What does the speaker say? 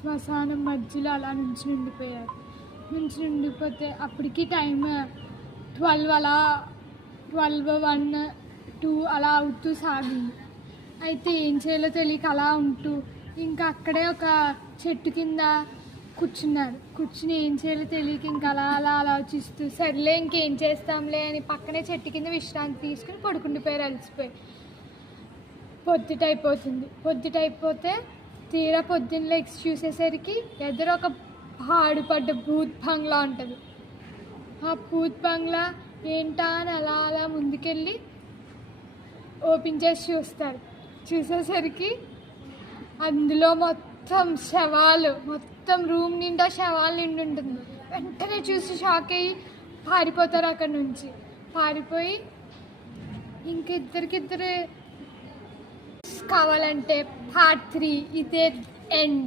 శ్మశానం మధ్యలో అలా ఉండిపోయారు. ఉండిపోతే అప్పటికి టైం 12 అలా 12, 1, 2 అలా అవుతూ సాగింది. అయితే ఏం చేయాలో తెలియక అలా ఉంటూ ఇంకా అక్కడే ఒక చెట్టు కింద కూర్చుని ఏం చేయాలో తెలియక ఇంకా అలా అలా ఆలోచిస్తూ సర్లే ఇంకేం చేస్తాంలే అని పక్కనే చెట్టు కింద విశ్రాంతి తీసుకుని పడుకుండిపోయారు అలసిపోయి. పొద్దుటైపోతే తీరా పొద్దున్న లెగ్స్ చూసేసరికి ఎదురు ఒక పాడుపడ్డ భూత్ బంగ్లా ఉంటుంది. ఆ భూత్ బంగ్లా ఏంటా అని అలా అలా ముందుకెళ్ళి ఓపెన్ చేసి చూసేసరికి అందులో మొత్తం రూమ్ నిండా శవాలు నిండి ఉంటుంది. వెంటనే చూసి షాక్ అయ్యి పారిపోతారు అక్కడి నుంచి. పారిపోయి ఇంకిద్దరు కావాలంటే పార్ట్ 3 ఇదే ఎండ్.